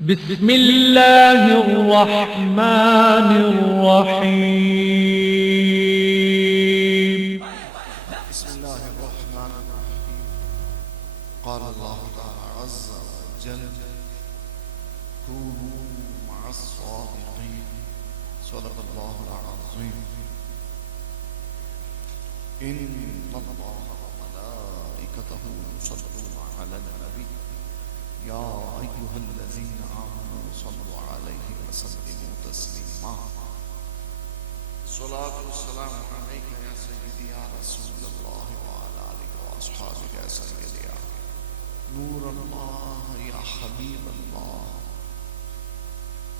بسم اللہ الرحمن الرحیم بسم اللہ الرحمن الرحیم قال اللہ تعالی عز وجل كونوا مع الصادقین صدق اللہ العظیم ان اللہ وملائکته يصلون علی النبی یا ایھا الذین آمنوا صلوا علیہ وسلموا تسلیما صلاۃ والسلام علیک یا سیدی یا رسول اللہ وعلی آلک واصحابک یا سیدی یا نور اللہ یا حبیب اللہ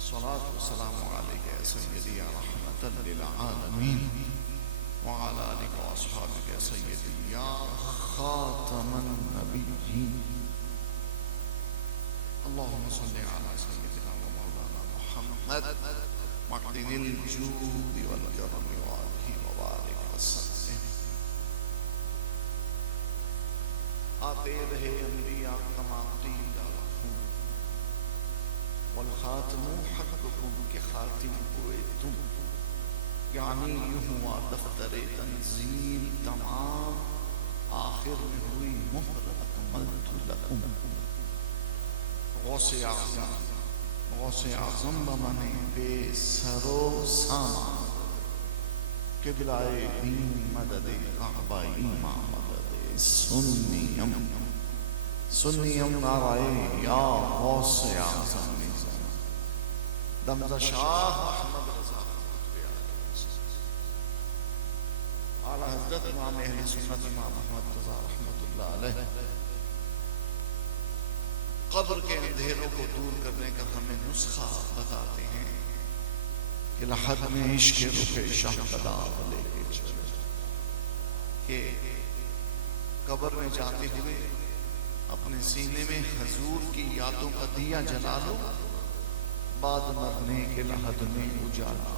صلاۃ والسلام علیک یا سیدی یا رحمۃ للعالمین وعلی آلک واصحابک یا سیدی یا خاتم النبیین اللهم صل على سيدنا ومولانا محمد معدن الجود والكرم وآله وبارك وسلم آتے رہے انبیاء کما قیل لهم والخاتم حقكم کہ خاتم ہوئے تم یعنی یہ ہوا دفتر تنزیل تمام آخر میں ہوئی مہر اکملت لکم غوث اعظم بمانے بے سر و سامان قبلائے دین مدد کعبہ امام مدد سنیم نارائے یا غوث اعظم دمزہ شاہ احمد رضا اعلی حضرت امام اہل سنت امام احمد رضا رحمت اللہ علیہ قبر کے اندھیروں کو دور کرنے کا ہمیں نسخہ بتاتے ہیں کہ لحد میں عشق رخ شاہ قدار لے کے چلے کہ قبر میں جاتے ہوئے اپنے سینے میں حضور کی یادوں کا دیا جلا لو بعد مرنے کے لحد میں اجالا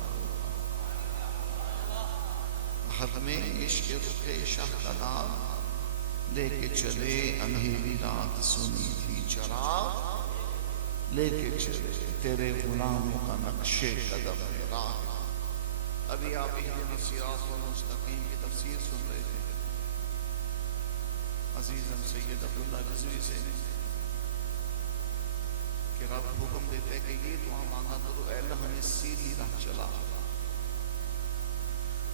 لحد میں عشق رخ شاہ قدار لے کے چلے اندھیری رات سنی تھی چراغ لے کے چلے تیرے غلاموں کا نقش قدم ہے راہ ابھی آپ اہدنا الصراط المستقیم کی تفسیر سن رہے تھے عزیزم سید عبداللہ رضوی سے کہ رب حکم دیتے کہ یہ دعا مانگا کرو اے اللہ ہمیں سیدھی راہ چلا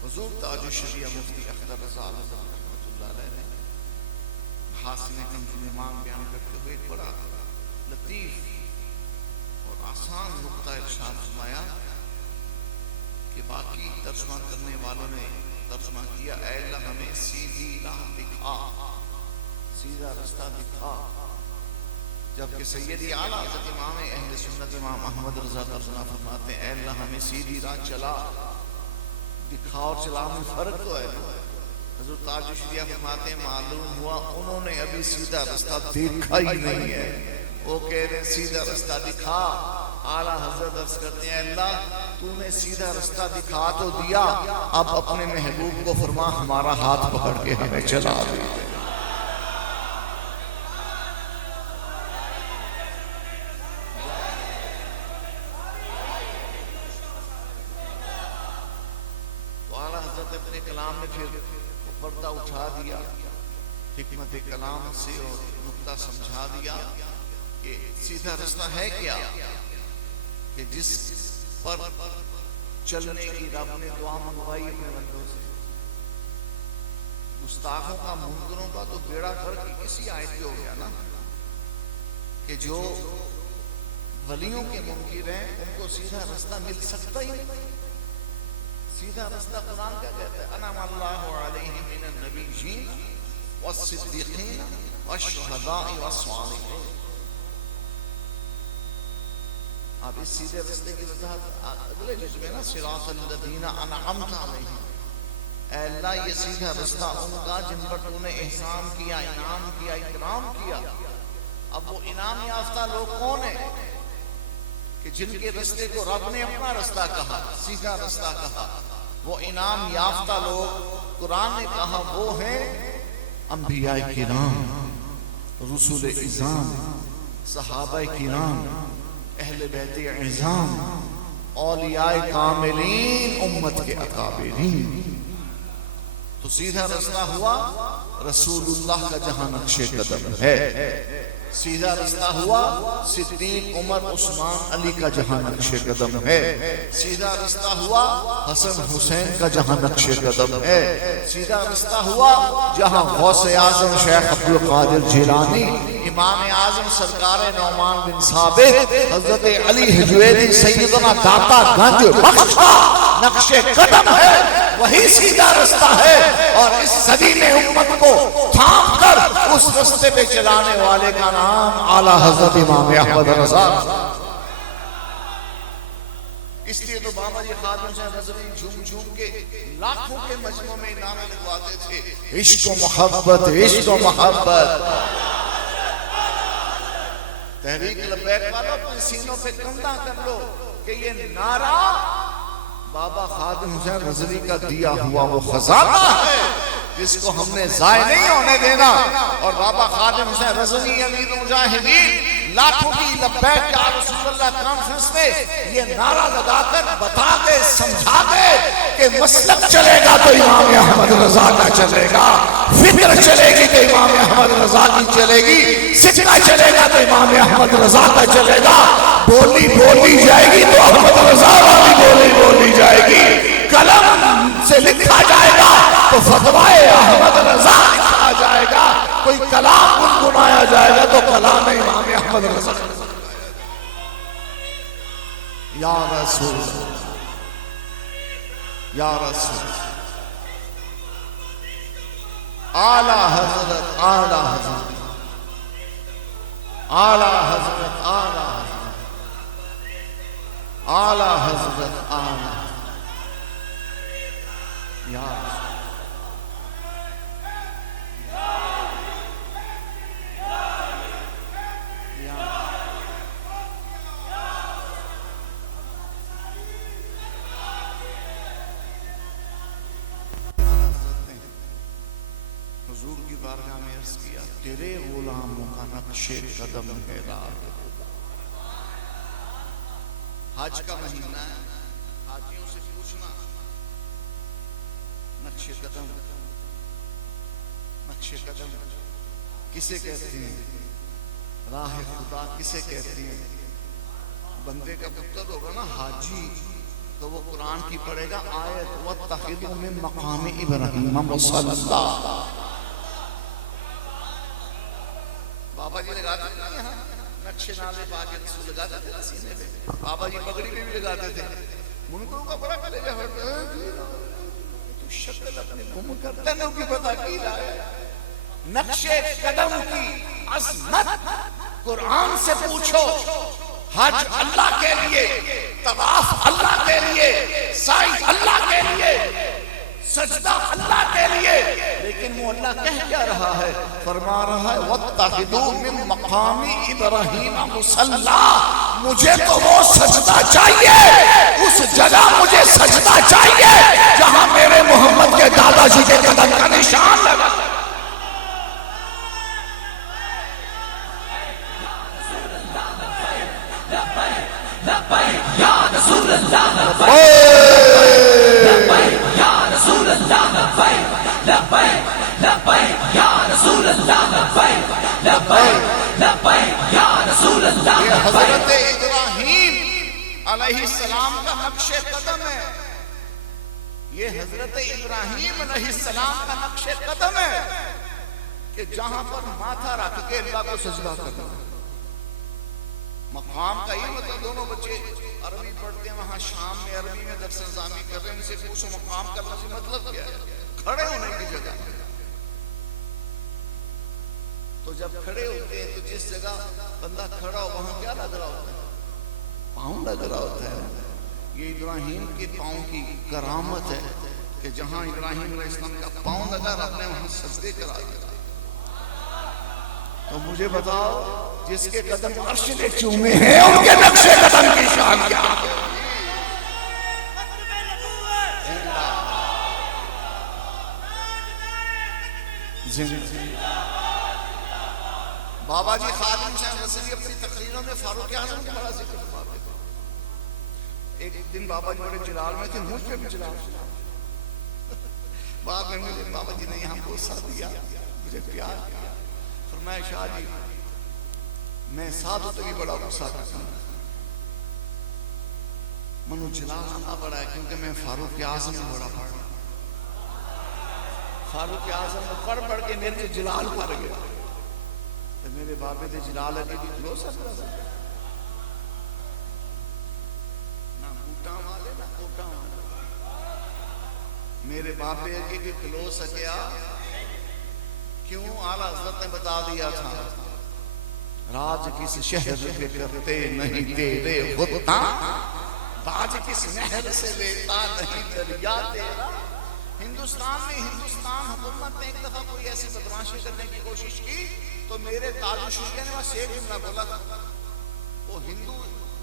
حضور تاج الشریعہ مفتی اختر رضا رحمۃ اللہ علیہ نے حاصل امام بیان کرتے ہوئے ایک بڑا لطیف اور آسان نقطہ ارشاد فرمایا کہ باقی ترجمہ کرنے والوں نے ترجمہ کیا اے اللہ ہمیں سیدھی راہ دکھا سیدھا رستہ دکھا جبکہ سیدی اعلیٰ حضرت امام اہل سنت امام احمد رضا ترجمہ فرماتے ہیں اے اللہ ہمیں سیدھی راہ چلا دکھا اور چلا میں فرق تو ہے حضور تاج الشریعہ فرماتے ہیں معلوم ہوا انہوں نے ابھی سیدھا رستہ دیکھا ہی نہیں ہے وہ کہہ رہے ہیں سیدھا رستہ دکھا اعلیٰ حضرت عرض کرتے ہیں اللہ تو نے سیدھا رستہ دکھا تو دیا اب اپنے محبوب کو فرما ہمارا ہاتھ پکڑ کے ہمیں چلا دے تو اعلیٰ حضرت اپنے کلام میں پھر پردہ اٹھا دیا حکمت کلام سے اور نقطہ سمجھا دیا کہ سیدھا رستہ ہے کیا کہ جس پر چلنے کی رب نے دعا منگوائی اپنے بندوں سے گستاخوں کا منکروں کا تو بیڑا غرق اسی آیت پہ ہو گیا نا کہ جو ولیوں کے منکر ہیں ان کو سیدھا رستہ مل سکتا ہی نہیں سیدھا رستہ قرآن کیا کہتا ہے انعم اللہ علیہم من النبیین والصدیقین والشہداء والصالحین اب اس سیدھے رستے کی وضاحت اگلے جز میں نا صراط الذین انعمت علیہم اے اللہ یہ سیدھا رستہ ان کا جن پر تو نے احسان کیا انعام کیا اکرام کیا اب وہ انعام یافتہ لوگ کون ہیں کہ جن کے رستے کو رب نے اپنا رستہ کہا سیدھا رستہ کہا وہ انعام یافتہ لوگ قرآن نے کہا وہ ہیں انبیاء کرام رسول اعظام صحابہ کرام اہل بیت عظام، اولیاء کاملین، امت کے اکابرین. تو سیدھا رستہ ہوا رسول اللہ کا جہاں نقش قدم ہے، سیدھا رستہ ہوا صدیق عمر عثمان علی کا جہاں نقش قدم ہے، سیدھا رستہ ہوا حسن حسین کا جہاں نقش قدم ہے، سیدھا رستہ ہوا جہاں غوث اعظم شیخ عبدالقادر جیلانی، امام اعظم سرکار نعمان بن ثابت، حضرت علی حجویری، سیدنا داتا گنج بخشا نقش قدم ہے، وہی سیدھا رستہ ہے. اور اس صدی میں امت کو تھام کر اس رستے پہ چلانے والے کا نام اعلیٰ حضرت امام احمد رضا. اس لیے تو بابا جی خادم حسین رضوی جھوم جھوم کے لاکھوں کے مجمع میں نعرے لگواتے تھے، عشق و محبت، عشق و محبت. تحریک لبیک والوں اپنے سینوں پہ کندھا کر لو کہ یہ نعرہ بابا خادم حسین رضوی کا دیا ہوا وہ خزانہ ہے جس کو ہم نے ضائع نہیں ہونے دینا. اور بابا خادم حسین رضوی امیر مجاہدین لاکھوں کی لبیک یا رسول اللہ کانفرنس میں یہ نعرہ لگا کر بتا دے، سمجھا دے کہ مسلک چلے گا تو امام احمد رضا کا چلے گا، فکر چلے گی تو امام احمد رضا کی چلے گی، سچنا چلے گا تو امام احمد رضا کا چلے گا، بولی بولی جائے گی تو احمد رضا والی بولی بولی جائے گی، قلم سے لکھا جائے گا تو فتوائے احمد رضا لکھا جائے گا، کوئی کلام گنگنایا جائے گا تو کلام امام احمد رضا. یا رسول یا رسول اعلیٰ حضرت، اعلیٰ حضرت، اعلیٰ حضرت، اعلیٰ حضرت، اعلیٰ حضرت، اعلیٰ یا رسول. حضور کی بارگاہ میں عرض کیا تیرے غلاموں کا نقش قدم ہے راہ. حج کا مہینہ ہے، حاجیوں سے پوچھنا نقش قدم، نقش قدم کسے کہتے ہیں، راہ خدا کسے کہتے ہیں. بندے کا پتر ہوگا نا حاجی تو وہ قرآن کی پڑھے گا آیت وَاتَّخِذُوا مِن مَقَامِ إِبْرَاهِيمَ مُصَلًّى. بابا جی لگاتے تھے یہاں نقش نامے پاک رسول لگاتے تھے سینے پہ، بابا جی پگڑی پہ بھی لگاتے تھے. منکروں کا بڑا کلیجہ ہوتا ہے تو شکل اپنے گم کرتا ہے کی پتہ کی لائے. نقش قدم کی عظمت قرآن سے پوچھو. حج اللہ کے لیے، طواف اللہ کے لیے، سعی اللہ کے لیے، سجدہ اللہ کے لیے، لیکن وہ اللہ کہہ کیا رہا ہے؟ فرما رہا ہے وَاتَّخِذُوا مِن مَقَامِ إِبْرَاهِيمَ مُصَلًّى. مجھے تو وہ سجدہ چاہیے، اس جگہ مجھے سجدہ چاہیے جہاں میرے محمد کے دادا جی کے قدم کا نشان لگا. یا رسول اللہ لبیک یا رسول اللہ لبیک لبیک لبیک یا رسول اللہ لبیک لبیک لبیک یا رسول اللہ. یہ حضرت ابراہیم علیہ السلام کا نقش قدم ہے، یہ حضرت ابراہیم علیہ السلام کا نقش قدم ہے کہ جہاں پر ماتھا رکھ کے اللہ کو سجدہ کرنا. مقام کا یہ مطلب دونوں بچے عربی پڑھتے ہیں وہاں شام میں عربی میں درس نظامی کر رہے ہیں، ان سے پوچھو مقام کا مطلب کیا ہے؟ کھڑے ہونے کی جگہ. تو جب کھڑے ہوتے ہیں تو جس جگہ بندہ کھڑا ہو وہاں کیا لگ رہا ہوتا ہے؟ پاؤں لگ رہا ہوتا ہے. یہ ابراہیم کے پاؤں کی کرامت ہے کہ جہاں ابراہیم علیہ السلام کا پاؤں لگا رب نے وہاں سجدے کرا دیا. تو مجھے بتاؤ جس کے قدم عرش نے چومے ہیں ان کے نقش قدم کی شان کیا ہے؟ بابا جی خادم حسین رضوی اپنی تقریروں میں فاروق اعظم کا بڑا ذکر فرماتے ایک دن بابا جی بڑے جلال میں تھے، مجھ پہ بھی جلال، بعد میں مجھے بابا جی نے یہاں غصہ دیا، مجھے پیار کیا، فرمایا شاہ جی میں سادھو تو بھی بڑا غصہ کرتا ہوں، منو جلال آنا بڑا ہے کیونکہ میں فاروق اعظم میں بڑا پڑھ رہا ہوں، فاروق اعظم میں پڑھ پڑھ کے میرے جلال پڑ گیا، تو میرے بابے دے جلال اگے بھی کھلو سکتا تھا، نہ بوٹا والے نہ کوٹا والے، میرے بابے اگے بھی کھلو سکیا، کیوں؟ اعلیٰ حضرت نے بتا دیا تھا راج کس شہر پہ کرتے نہیں تیرے خودتا، باج کس نہر سے لیتا نہیں دریا تیرا۔ ہندوستان میں ہندوستان حکومت نے ایک دفعہ کوئی ایسی بدماشی کرنے کی کوشش کی تو میرے تاج شریعہ نے وہاں ایک جملہ بولا تھا، وہ ہندو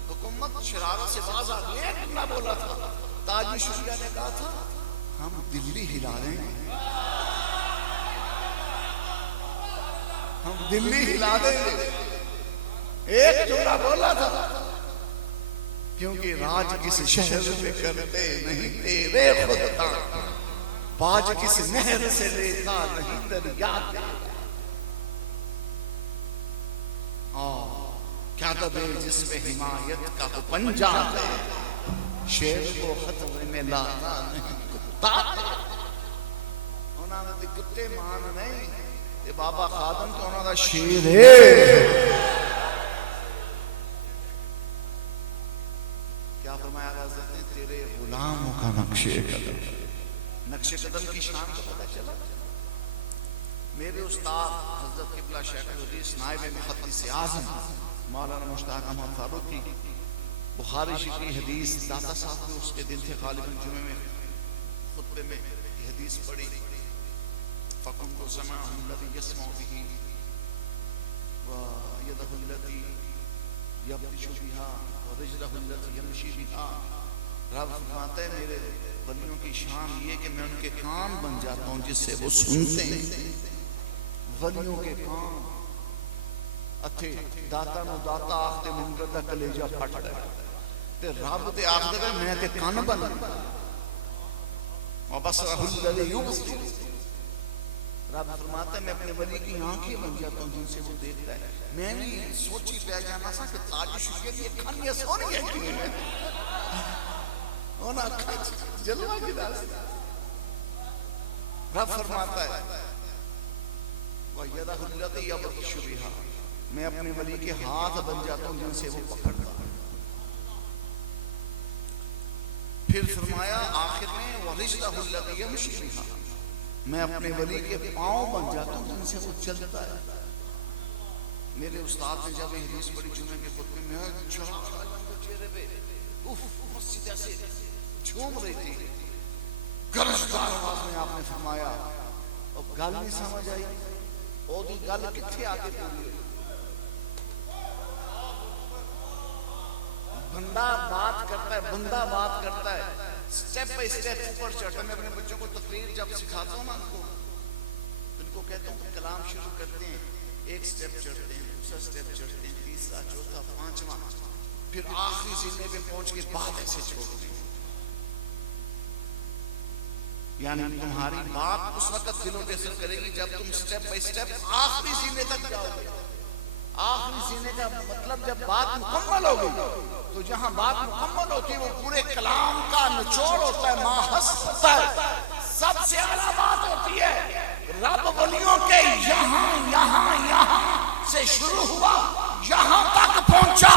حکومت شرارت سے باز آ گئی، ایک جملہ بولا تھا، تاج شریعہ نے کہا تھا ہم دلی ہلا رہے ہیں، ہم دلی ہلا دیں گے، ایک جملہ بولا تھا، کیونکہ راج کس شہر پہ کرتے نہیں تیرے خودتا، باج کس نہر سے لیتا نہیں دریا تیرا۔ کیا دبے جس پہ حمایت کا وہ پنجا ہے، شیر کو خطرے میں لاتا نہیں کتا، انہوں نے کتے مان نہیں، یہ بابا خادم تو انہوں نے شیر ہے۔ کیا فرمایا حضرت نے؟ تیرے غلاموں کا نقش قدم، نقش قدم کی شان کو پتہ چلا۔ میرے استاد حضرت قبلہ شیخ الحدیث نائب محدث اعظم مولانا مشتاق احمد فاروقی بخاری شریف حدیث داتا صاحب نے اس کے دن تھے غالباً جمعے میں خطبے میں یہ حدیث پڑھی، فَقُمْتُ سَمَعَهُ الَّذِي يَسْمَعُ بِهِ وَيَدَهُ الَّتِي يَبْطِشُ بِهَا وَرِجْلَهُ الَّتِي يَمْشِي بِهَا۔ رب فرماتا ہے میرے ولیوں کی شان یہ کہ میں ان کے کان بن جاتا ہوں جس سے وہ سنتے ہیں، ولیوں کے کان اتھے داتا نو داتا آختے منگر دا کلیجہ پھٹ رہا تے رب تے آختے گئے میں تے کان بن وَبَصَرَهُ الَّذِي يُبْصِرُ۔ رب فرماتا ہے میں اپنے ولی کی آنکھیں بن جاتا ہوں جن سے وہ دیکھتا ہے۔ میں بھی سوچی پہ جانا سا کہ تاج شریعہ کی کھن یہ سونی ہے کیوں ہے، ہونا کھن جلوہ کی داس۔ رب فرماتا ہے وَيَدَهُ الَّتِي يَبْطِشُ بِهَا، میں اپنے ولی کے ہاتھ بن جاتا ہوں جن سے وہ پکڑتا ہے۔ پھر فرمایا آخر میں وَرِجْلَهُ الَّتِي يَمْشِي بِهَا، میں اپنے ولی کے پاؤں بن جاتا ہوں جن سے وہ چلتا ہے۔ میرے استاد نے جب یہ حدیث پڑھی جمعے کے خطبے میں چڑھا چہرے پہ مسجد ایسے جھوم رہی تھی، گرجدار آواز میں آپ نے فرمایا اور گل نہیں سمجھ آئی، اور دی گل کتھے آتے پوری ہوئی؟ بندہ بات کرتا ہے، بندہ بات کرتا ہے، سٹیپ بائی سٹیپ اوپر چڑھتا ہے۔ میں اپنے بچوں کو تقریر جب سکھاتا ہوں نا ان کو کہتا ہوں کہ کلام شروع کرتے ہیں، ایک سٹیپ چڑھتے ہیں، دوسرا سٹیپ چڑھتے ہیں، تیسرا چوتھا پانچواں، پھر آخری زینے پہ پہنچ کے بعد ایسے چھوڑتے ہیں۔ یعنی تمہاری بات اس وقت دلوں پہ اثر کرے گی جب تم سٹیپ بائی سٹیپ آخری زینے تک جاؤ گے۔ آخری زینے کا مطلب جب بات مکمل ہوگی تو جہاں بات مکمل ہوتی ہے وہ پورے کلام کا نچوڑ ہوتا ہے، ماحص ہوتا ہے، سب سے اعلیٰ بات ہوتی ہے۔ رب ولیوں کے یہاں یہاں یہاں سے شروع ہوا، یہاں تک پہنچا،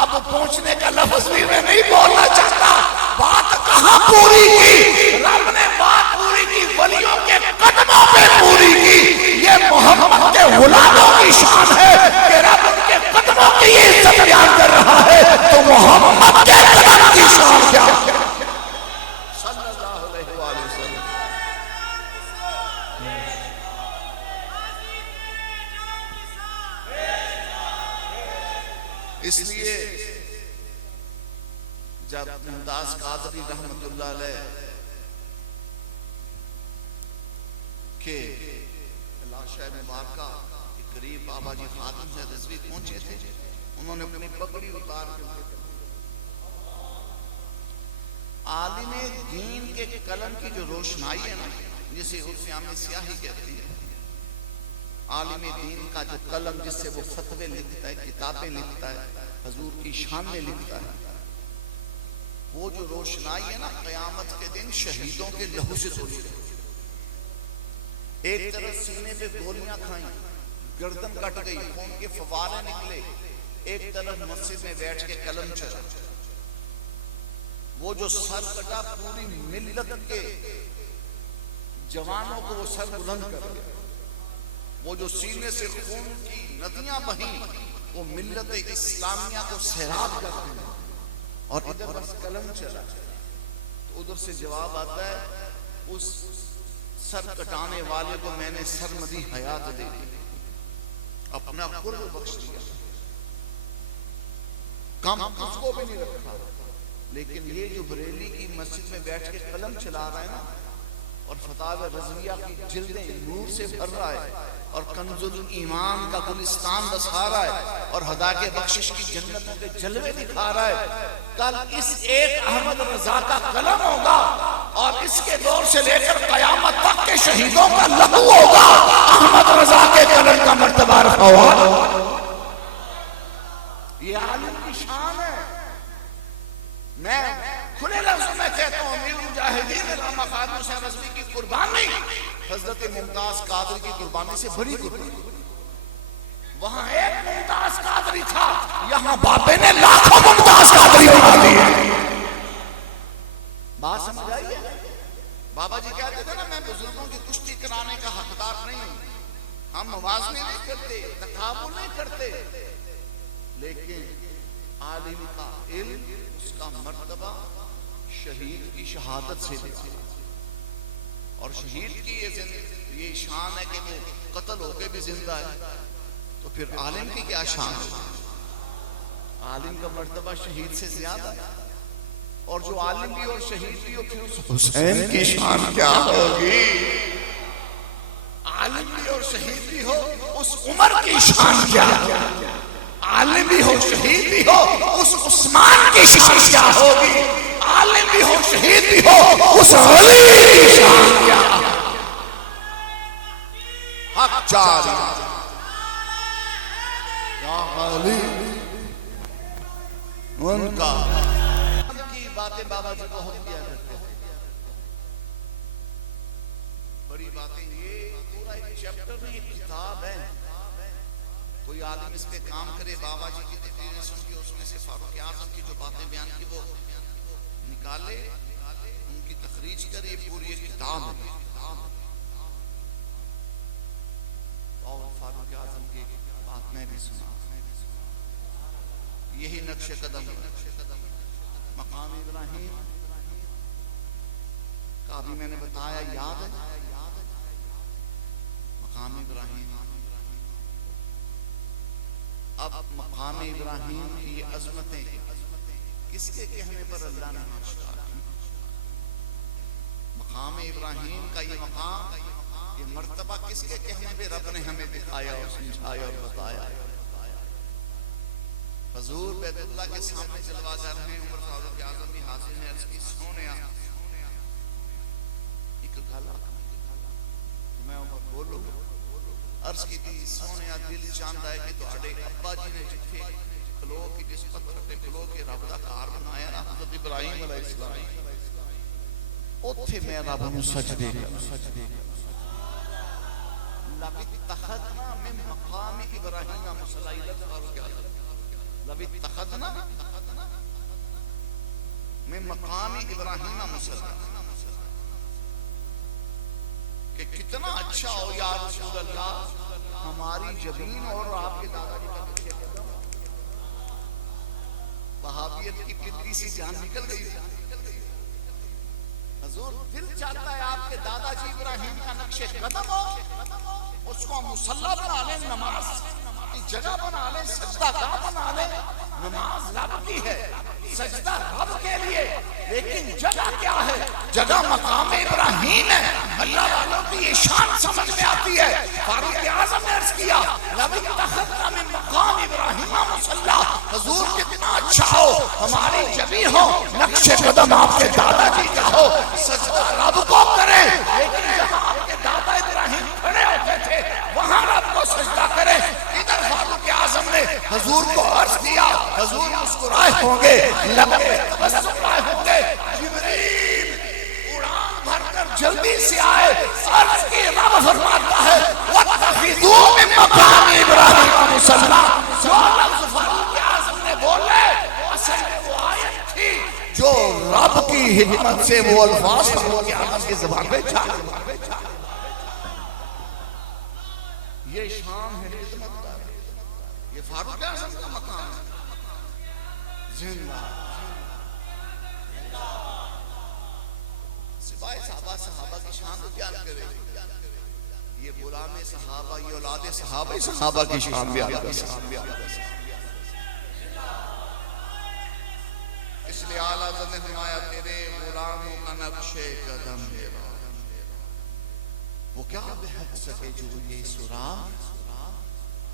اب پہنچنے کا لفظ بھی میں نہیں بولنا چاہتا، بات کہاں پوری کی؟ رب نے بات پوری کی ولیوں کے قدموں پہ پوری کی۔ یہ محمد کے غلاموں کی شان ہے کہ رب ان کے قدموں کی عزت بیان کر رہا ہے، تو محمد کے قدم کی شان کیا ہے؟ صلی اللہ علیہ وآلہ وسلم۔ اس لیے جب ممتاز قادری رحمت اللہ علیہ کے لاشہ مبارکہ کے قریب بابا جی خاتم سے رضوی پہنچے تھے، انہوں نے اپنی پگڑی اتار کے دین کے قلم کی جو روشنائی ہے نا، جسے عرف عام سیاہی کہتے ہیں، عالم دین کا جو قلم جس سے وہ فتوے لکھتا ہے، کتابیں لکھتا ہے، حضور کی شان میں لکھتا ہے، وہ جو روشنائی ہے نا قیامت کے دن شہیدوں کے لہو سے دھلی ہے۔ ایک طرف سینے پہ گولیاں کھائیں، گردن کٹ گئی، خون کے فوارے نکلے، ایک طرف مسجد میں بیٹھ کے قلم چلا، وہ جو سر کٹا پوری ملت کے جوانوں کو وہ سر بلند کر گیا، وہ جو سینے سے خون کی ندیاں بہیں وہ ملت اسلامیہ کو سیراب کر دیا، اور ادھر بس قلم چلا۔ تو ادھر سے جواب آتا ہے اس سر کٹانے والے کو میں نے سرمدی حیات دے دی، اپنا قرب بخش دیا، کم اس کو بھی نہیں رکھا۔ لیکن یہ جو بریلی کی مسجد میں بیٹھ کے قلم چلا رہا ہے نا، اور فتاوی رضویہ کی جلدیں نور سے بھر رہا ہے، اور کنز الایمان کا گلستان بسا رہا ہے، اور خدا کے بخشش کی جنتوں کے جلوے دکھا رہا ہے، کل اس ایک احمد رضا کا قلم ہوگا، اور اس کے دور سے لے کر قیامت تک کے شہیدوں کا لہو ہوگا، احمد رضا کے قلم کا مرتبہ رفع ہوا۔ یہ عالم کی شان ہے۔ میں کھلے لفظوں میں کہتا ہوں، امیر مجاہدین علامہ خواجہ حسین رضوی کی قربانی حضرت ممتاز قادری کی قربانی سے بڑی قربانی۔ وہاں ایک ممتاز قادری تھا، یہاں بابے نے لاکھوں ممتاز قادری بنا دیے۔ بات سمجھ آئی ہے؟ بابا جی کہتے تھے نا، میں بزرگوں کی کشتی کرانے کا حقدار نہیں ہوں، ہم موازنے نہیں کرتے، تقابل نہیں کرتے، لیکن عالم کا علم، اس کا مرتبہ شہید کی شہادت سے دیا، اور شہید کی یہ شان ہے کہ وہ قتل ہو کے بھی زندہ ہے، تو پھر عالم کی کیا شان ہے؟ عالم کا مرتبہ شہید سے زیادہ ہے، اور جو عالم بھی اور شہید بھی ہو، پھر اس حسین کی شان کیا ہوگی؟ عالم بھی اور شہید بھی ہو، اس عمر کی شان کیا ہوگی؟ عالم بھی ہو شہید بھی ہو، اس عثمان کی شان کیا ہوگی؟ عالم بھی ہو شہید بھی ہو، اس علی کی شان کیا ہوگی؟ حق جاری یا علی ان کا کی باتیں بابا جی بہت کیا کرتے ہیں، بڑی باتیں، یہ پورا ایک چیپٹر میں ایک کتاب ہے، کوئی عالم اس پہ کام کرے، بابا جی کی تقریریں سن کے اس میں سے فاروق اعظم کی جو باتیں بیان کی وہ نکالے، ان کی تخریج کرے، پوری ایک کتاب ہے۔ اور فاروق اعظم کی بات میں بھی سنا، یہی نقش قدم مقام ابراہیم کا بھی میں نے بتایا، یاد ہے مقام ابراہیم۔ اب مقام ابراہیم کی یہ عظمتیں کس کے کہنے پر اللہ نے آشکار کی؟ مقام ابراہیم کا یہ مقام، یہ مرتبہ کس کے کہنے پہ رب نے ہمیں دکھایا اور سمجھایا اور بتایا؟ حضور بیت اللہ کے سامنے جلوہ گر ہیں، عمر فاروق اعظم بھی حاضر ہیں، عرض کی سونیا ایک گالا میں عمر بولو، عرض کی تھی سونیا دل چاندہ ہے کہ تو اڑے ابا جی نے جتھے کھلو کی جس پتھر پہ کھلو کے رابطہ کار بنایا نا حضرت ابراہیم علیہ السلام، اتھے میں رب نو سجدے لَبِ اتَّخَذْنَا مِن مَقَامِ إِبْرَاهِيمَ مُصَلًّى، لَبِ اتَّخَذْنَا مِن مَقَامِ إِبْرَاهِيمَ مُصَلًّى، کہ کتنا اچھا ہو یا رسول اللہ ہماری جبین اور آپ کے دادا جی کا پیچھے قدم۔ وہابیت کی پتلی سی جان نکل گئی، حضور دل چاہتا ہے آپ کے دادا جی ابراہیم کا نقش قدم ہو، اس کو مصلی بنا لیں، نماز کی جگہ بنا لیں، سجدہ گاہ بنا لیں۔ نماز رب کی ہے، سجدہ رب کے لیے، لیکن جگہ کیا ہے؟ جگہ مقام ابراہیم ہے۔ اللہ والوں کی یہ شان سمجھ میں آتی ہے۔ فاروق اعظم نے عرض کیا لَبِ اتَّخَذْنَا مِن مَقَامِ إِبْرَاهِيمَ مُصَلًّى، حضور کتنا اچھا ہو ہماری جبی ہو نقش قدم آپ کے دادا جی کا ہو سجدہ رب کو کریں، لیکن جہاں آپ کے دادا ابراہیم کھڑے ہوتے تھے وہاں رب کو سجدہ کریں۔ ادھر فاروق اعظم نے حضور کو عرض دیا، حضور مسکرائے ہوں گے، لب پہ تبسم آئے ہوں گے، جبریل اڑان بھر کر جلدی سے آئے، عرض کی رب فرماتا ہے وَاتَّخِذُوا مِن مَّقَامِ إِبْرَاهِيمَ مُصَلًّى۔ جو لفظ فاروق اعظم نے بولے اصل میں وہ آیت تھی جو رب کی حکمت سے وہ الفاظ فاروق اعظم کی زبان پہ چھا۔ یہ شان ہے خدمت کا، یہ فاروق اعظم کا مقام ہے۔ زندہ سپاہی صحابہ کی شان کو بیان کرے، یہ غلام صحابہ، یہ اولاد صحابہ کی شان بیان کرے۔ اس لیے اعلیٰ حضرت نے فرمایا تیرے غلاموں کا نقش قدم میرا، وہ کیا بہت سکے جو یہ سراغ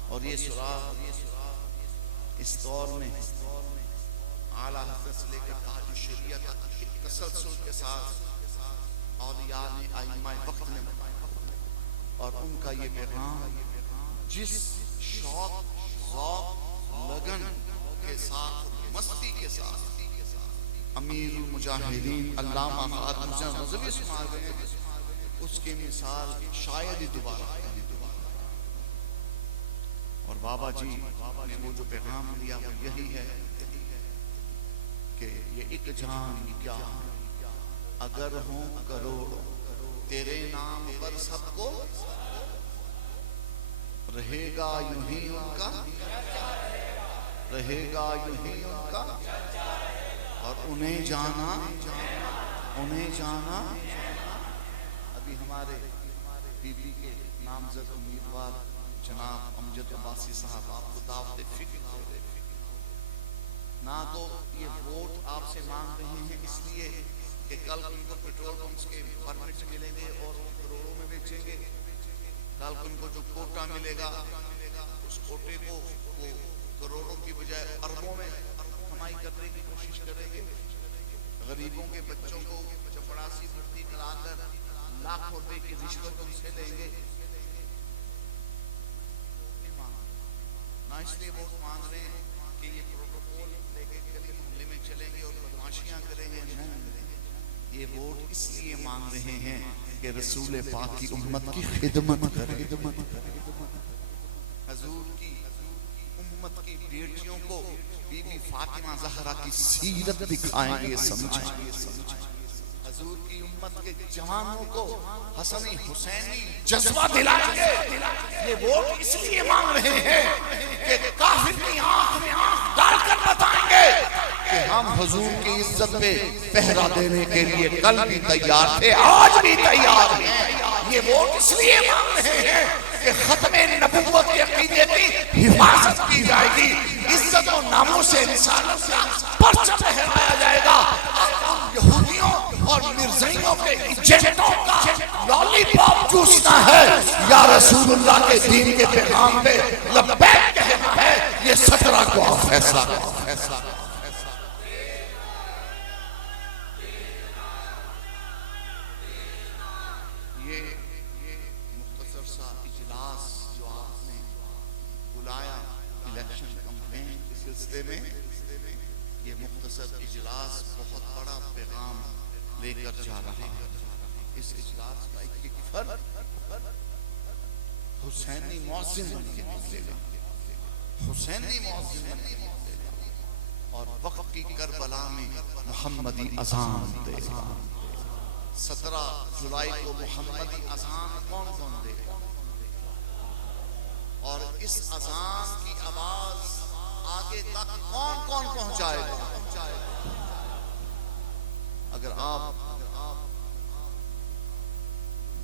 اور یہ سراغ اس دور میں اعلیٰ حضرت سے لے کر تاج شریعت تسلسل کے ساتھ اولیاء نے ائمہ وقت نے اور ان کا یہ پیغام جس شوق ذوق لگن کے ساتھ مستی کے ساتھ امیر المجاہدین علامہ خادم حسین رضوی سنائے گئے، اس کی مثال شاید ہی دوبارہ۔ اور بابا جی نے وہ جو پیغام دیا وہ یہی ہے کہ یہ ایک جان کیا اگر ہوں کروڑ تیرے نام پر سب کو رہے گا یوں ہی ان کا، رہے گا یوں ہی ان کا، اور انہیں جانا ابھی ہمارے بی بی کے نامزد امیدوار جناب امجد عباسی صاحب آپ کو دعوت فکر دے رہے تھے، نہ تو یہ ووٹ آپ سے مانگ رہے ہیں اس لیے کہ کل ان کو پیٹرول پمپس کے پرمٹ ملیں گے اور کروڑوں میں بیچیں گے، کل ان کو جو کوٹا ملے گا اس کوٹے کو وہ کروڑوں کی بجائے اربوں میں کمائی کرنے کی کوشش کریں گے، غریبوں کے بچوں کو چپڑاسی بھرتی کرا کر لاکھ روپے کی رشوت ان سے لیں گے، نہ اس لیے ووٹ مانگ رہے ہیں کہ یہ پروٹوکول لے کے گلی محلے میں چلیں گے اور بدماشیاں کریں گے، یہ ووٹ اس لیے مانگ رہے ہیں کہ رسول پاک کی امت کی خدمت کریں، حضور کی امت کی بیٹیوں کو بی بی فاطمہ زہرا کی سیرت دکھائیں گے، سمجھائیں، حضور کی امت کے جوانوں کو حسنی حسینی جذبہ دلائیں گے۔ یہ ووٹ اس لیے مانگ رہے ہیں کہ کافر کی آنکھ میں آنکھ ڈال کر بتائیں گے کہ ہم حضور کی عزت پہ پہرا دینے کے لیے کل بھی تیار تھے، آج بھی تیار ہیں۔ یہ ووٹ اس لیے مانگ رہے ہیں کہ ختم نبوت کے عقیدے کی حفاظت کی جائے گی، عزت و ناموس رسالت کا پرچم لہرایا جائے گا، یہودیوں اور مرزائیوں کے ایجنٹوں کا لالی پاپ چوسنا ہے یا رسول اللہ کے دین کے پیغام پہ لبیک کہنا ہے، یہ 17 کو فیصلہ کرو۔ یہ مختصر اجلاس بہت بڑا پیغام لے کر جا رہا ہے۔ اس اجلاس کا ایک فرد حسینی مؤذن بن کے نکلے گا، حسینی مؤذن بن کے نکلے گا اور وقت کی کربلا میں محمدی اذان دے گا۔ 17 جولائی کو محمدی اذان کون کون دے گا اور اس اذان کی آواز آگے تک کون کون پہنچائے گا؟ اگر آپ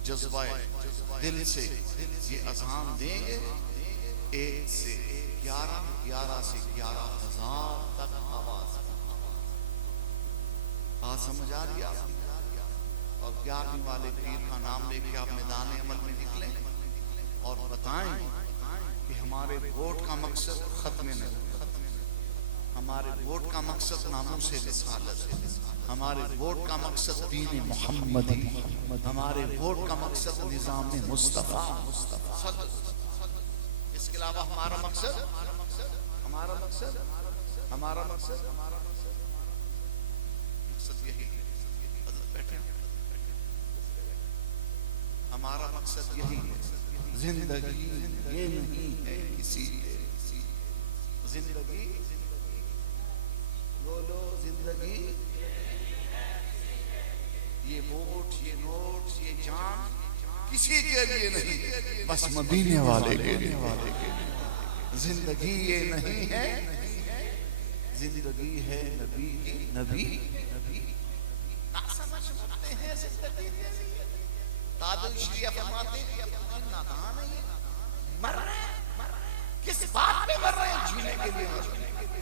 جذبہ دل سے یہ اذان دیں گے 1 سے 11 11 سے 11,000 تک آواز بات سمجھ آ رہی ہے؟ اور 11ویں والے پیر کا نام لے کے آپ میدان عمل میں نکلیں اور بتائیں کہ ہمارے ووٹ کا مقصد ختم نہیں، ہمارے ووٹ کا مقصد ناموس رسالت ہے۔ ہمارے ووٹ کا مقصد دین محمدی، ہمارے ووٹ کا مقصد نظام مصطفیٰ۔ اس کے علاوہ ہمارا مقصد یہی بیٹھے، ہمارا مقصد یہی ہے۔ زندگی یہ نہیں ہے کسی، زندگی بولو، زندگی یہ ووٹ، یہ نوٹ، یہ جان کسی کے لیے نہیں، بس مدینے والے کے لیے۔ زندگی یہ نہیں ہے، زندگی ہے نبی کی، نبی نہ سمجھ سکتے ہیں زندگی۔ تاج الشریعہ فرماتے ہیں نادان ہے، مر رہے ہیں، کس بات پہ مر رہے ہیں؟ جینے کے لیے مر رہے ہیں۔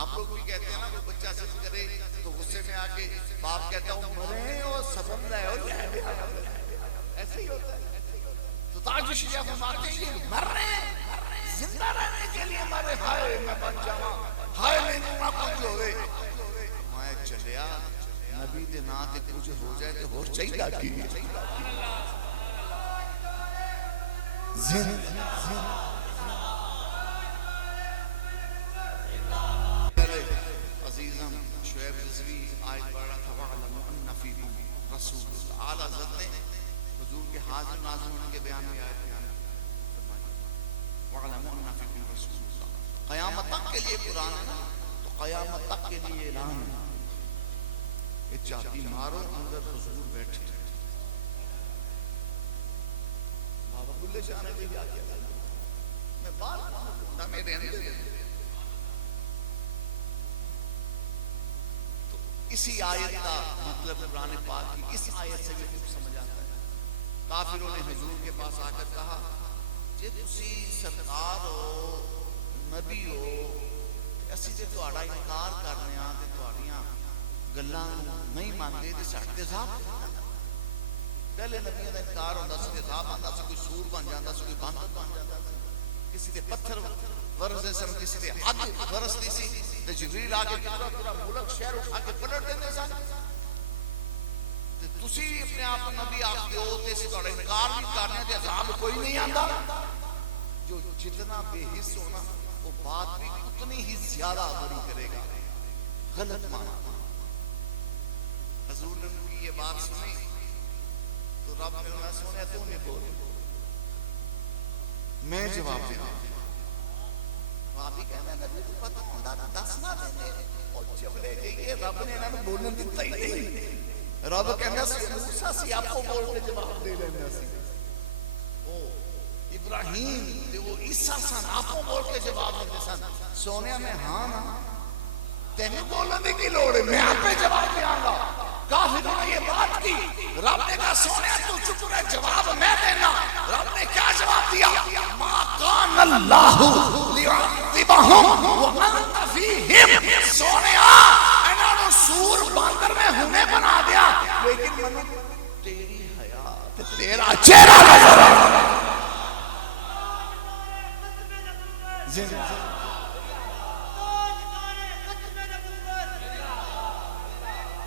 آپ لوگ بھی کہتے ہیں نا، وہ بچہ ضد کرے تو غصے میں آ کے باپ کہتا ہوں مرے اور سبم رہے ہو جائے، ایسے ہی ہوتا ہے۔ تو تاج الشریعہ فرماتے ہیں یہ مر رہے ہیں، زندہ رہنے کے لیے مرے۔ ہائے میں بن جاواں، ہائے میں نہ کچھ ہوئے، میں چلیا نبی دے نا تے کچھ ہو جائے تو ہو چاہیے کی عزیزم شعیب رضوی آیت پڑھ رہا تھا وَعْلَمُوا أَنَّ فِيكُمْ رَسُولَ اللَّهِ۔ اعلیٰ حضرت نے حضور کے حاضر نازل ہونے کے بیان میں آیت وَعْلَمُوا أَنَّ فِيكُمْ رَسُولَ اللَّهِ۔ قیامت تک کے لیے قرآن ہے نا، تو قیامت تک کے لیے اعلان ہے۔ یہ چاہتی مارو اندر حضور بیٹھے، بابا بلے شاہ نے بھی کیا کیا، میں بات نہ میرے اندر۔ تو اسی آیت کا مطلب قرآن پاک کی اس آیت سے بھی کچھ سمجھ آتا ہے۔ کافروں نے حضور کے پاس آ کر کہا جے تسی سرکار ہو، نبی ہو، اسی جے تہاڈا انکار کرنے ہاں تے تہاڈیاں گلاں نہیں مانتے تے ساڈے تے عذاب۔ پہلے نبیوں دا انکار ہوندا سی تے عذاب آندا سی، کوئی سور بن جاندا سی، کوئی باندر بن جاندا سی، کسی تے پتھر ورسدے سن، کسی تے اگ ورسدی سی تے جبریل آ کے پورا پورا ملک شہر اٹھا کے پلٹ دیندے سن۔ تے تسی اپنے آپ نبی آکھدے ہو تے اسی تہاڈا انکار بھی کرنے تے عذاب کوئی نہیں آندا۔ جو جتنا بے حس ہونا وہ بات بھی اتنی ہی زیادہ بڑی کرے گا، غلط مانا۔ حضور نے ان کی یہ بات سنی تو رب نے انہیں سنیا تو نہیں بول، میں جواب دیا۔ آپ ہی کہنا نبی کو پتہ ہوندہ نا دسنا دینے اور چبڑے گئی، رب نے انہیں بولنے دیتا ہی نہیں۔ رب کہنا سی موسیٰ سی آپ کو بول کے جواب دے لینا سی، ابراہیم تے وہ عیسیٰ سن آپ کو بول کے جواب دیتے سن۔ سونیا میں ہاں نا تینوں بولنے کی لوڑ ہے، میں آپ پہ جواب دیاں گا۔ کافروں نے یہ بات کی، رب نے کہا سونیا تو چپ رہے، جواب میں دینا۔ رب نے کیا جواب دیا؟ ما کان اللہ لیعذبہم وانت فیہم۔ سونیا انہوں نے سور باندر میں ہونے بنا دیا، لیکن منو تیری حیات تیرا چہرہ نظر آ۔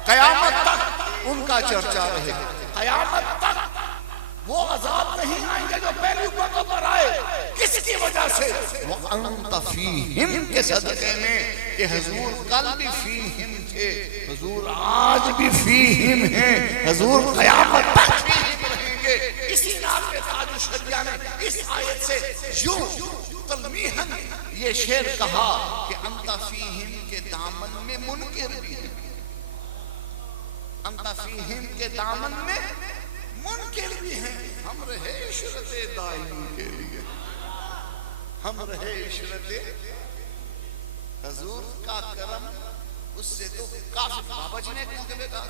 قیامت تک ان کا چرچا رہے گا، قیامت تک وہ عذاب نہیں آئیں گے جو پہلی امتوں پر آئے۔ کس کی وجہ سے؟ وَأَنْتَ فِيهِمْ کے صدقے میں کہ حضور کل بھی فیہم تھے، حضور آج بھی فیہم ہیں، حضور قیامت تک فیہم رہیں گے۔ اسی نام کے تاج الشریعہ نے اس آیت سے یوں تلمیحاً یہ شعر کہا کہ انت فیہم کے دامن میں منکر بھی ہے، انت فیہم کے دامن میں منکر بھی ہیں۔ ہم رہے عشرت دائمی کے لیے، ہم رہے عشرت حضور کا کرم، اس سے تو کافی۔ بابا جی نے کہا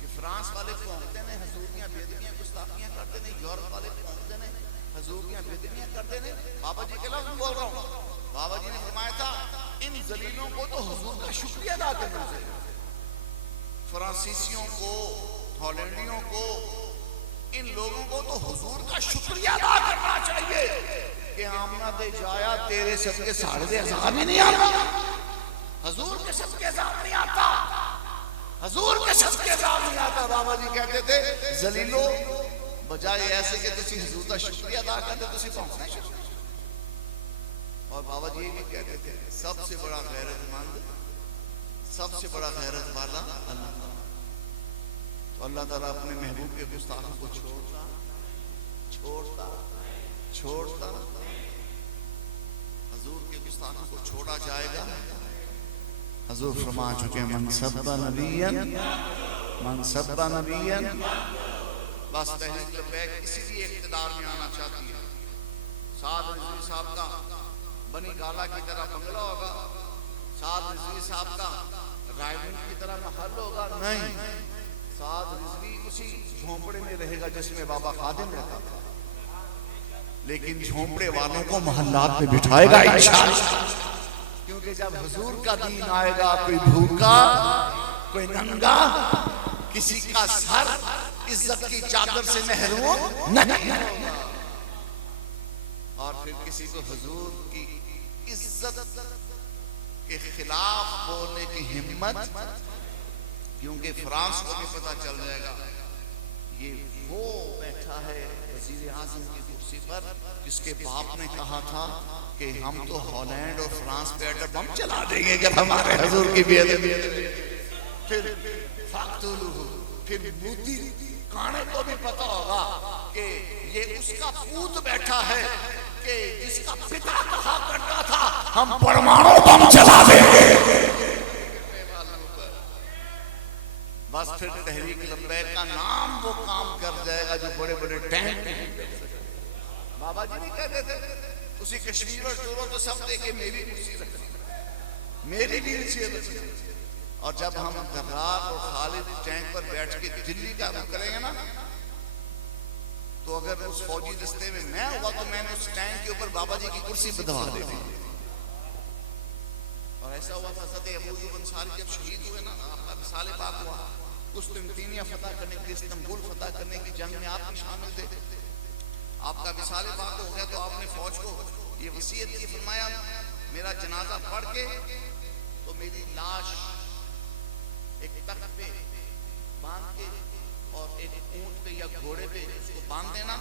کہ فرانس والے پہنچتے ہیں حضوریاں بیدمیاں گستاخیاں کرتے ہیں، یورپ والے پہنچتے ہیں حضوریاں بیدمیاں کرتے ہیں۔ بابا جی کے لفظ بول رہا ہوں، بابا جی نے فرمایا تھا ان ذلیلوں کو تو حضور کا شکریہ ادا کرنا چاہیے، فرانسیسیوں کو، ہالینڈیوں کو، ان لوگوں کو تو حضور کا شکریہ ادا کرنا چاہیے کہ آمنہ دے جایا تیرے صدقے ساڑھے دے عذاب ہی نہیں آنا، حضور کے صدقے عذاب حضور کے صدقے نام نہیں آتا. بابا جی کہتے تھے ذلیلو بجائے ایسے کہ تسی حضور کا شکریہ ادا کرتے تسی پہنچنا شکریہ. اور بابا جی یہ بھی کہتے تھے سب سے بڑا غیرت مند، سب سے بڑا غیرت والا اللہ تعالیٰ. تو اللہ تعالیٰ اپنے محبوب کے گستاخوں کو چھوڑتا حضور کے گستاخوں کو چھوڑا جائے گا. حضور فرما چکے من سب نبیًا. بس تحریک لبیک اسی لیے اقتدار میں آنا چاہتی ہے. سعد رضوی صاحب کا بنی گالا کی طرح بنگلہ ہوگا، سعد رضوی صاحب کا رائے کی طرح محل ہوگا؟ نہیں. سعد رضوی اسی جھونپڑے میں رہے گا جس میں بابا خادم رہتا تھا، لیکن جھونپڑے والوں کو محلات میں بٹھائے گا انشاءاللہ. کیونکہ جب حضور کا دین آئے گا کوئی بھوکا، کوئی ننگا، کسی کا سر عزت کی چادر سے محروم نہیں ہوگا. اور پھر کسی کو حضور کی عزت کے خلاف بولنے کی ہمت، کیونکہ فرانس کو بھی پتہ چل جائے گا یہ وہ بیٹھا ہے وزیر اعظم کی کرسی پر جس کے باپ نے کہا تھا کہ ہم تو ہالینڈ اور فرانس پہ ایٹم بم چلا دیں گے جب ہمارے حضور کی بیعت. پھر فاقتلوہ، پھر مودی کانے کو بھی پتا ہوگا کہ یہ اس کا پوت بیٹھا ہے کہ جس کا پتا کہا کرتا تھا ہم پرمانو بم چلا دیں گے. بس پھر تحریک لبیک کا نام وہ کام کر جائے گا جو بڑے بڑے ٹینک. بابا جی نہیں کہتے تھے اسی کشمیر اور چوروں تو سب دیکھے میری کرسی رکھیں، میری بھی نصیحت رکھیں. اور جب ہم دھگرات اور خالد ٹینک پر بیٹھ کے دلی کا رخ کریں گے نا، تو اگر اس فوجی دستے میں میں ہوا تو میں نے اس ٹینک کے اوپر بابا جی کی کرسی بدھوا دے دی. اور ایسا ہوا تھا حضرت ابو ایوب انصاری جب شہید ہوئے نا، آپ کا وصال پاک ہوا، قسطنطنیہ فتح کرنے کے لیے، استنبول فتح کرنے کی جنگ میں آپ بھی شامل تھے. آپ کا وصال پاک ہو گیا تو آپ نے فوج کو یہ وصیت کی، فرمایا میرا جنازہ پڑھ کے تو میری لاش ایک تخت پہ باندھ کے اور ایک اونٹ پہ یا گھوڑے پہ اس کو باندھ دینا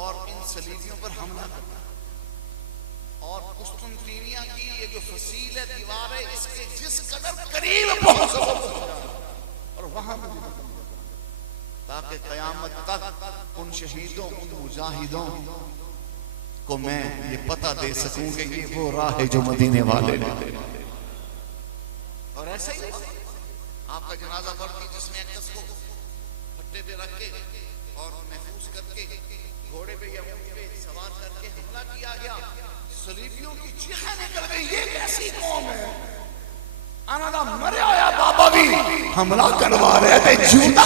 اور ان صلیبیوں پر حملہ کرنا. اور قسطنطنیہ کی یہ جو فصیل ہے، دیوار ہے، اس کے جس قدر قریب پہنچو اور وہاں تاکہ قیامت تک ان شہیدوں، ان مجاہدوں کو میں یہ پتہ دے سکوں کہ یہ وہ راہ ہے جو مدینے والے نے. اور ایسا ہی آپ کا جنازہ پڑھ کے جس میں ایک کو پھٹے پہ رکھ کے اور محفوظ کر کے گھوڑے پہ یا اونٹ پہ سوار کر کے حملہ کیا گیا، صلیبیوں کی چیخیں نکل گئی، یہ کیسی قوم ہے؟ آنا دا مرے آیا بابا بھی حملہ کروا رہے تھے، جھوٹا